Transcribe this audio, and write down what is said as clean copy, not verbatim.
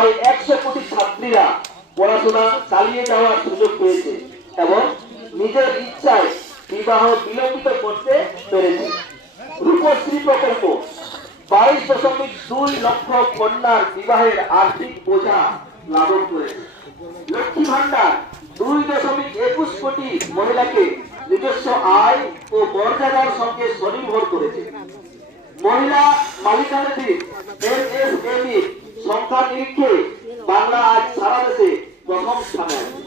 প্রায় 100 কোটি ছাত্রীরা পড়াশোনা চালিয়ে যাওয়ার সুযোগ পেয়েছে এবং নিজের ইচ্ছায় বিবাহ বিলম্বিত করতে পেরেছে। রূপশ্রী প্রকল্প 22.2 লক্ষ কন্যার বিবাহের আর্থিক বোঝা লাঘব করেছে। লক্ষ্মী ভান্ডার 2.21 কোটি মহিলাকে নিজস্ব আয় ও মর্যাদার সঙ্গে স্বনির্ভর করেছে। মহিলা মালিকানাধীন এমএসএমই সংখ্যা নিরীক্ষে বাংলা আজ সারা দেশে প্রথম স্থানে আছে।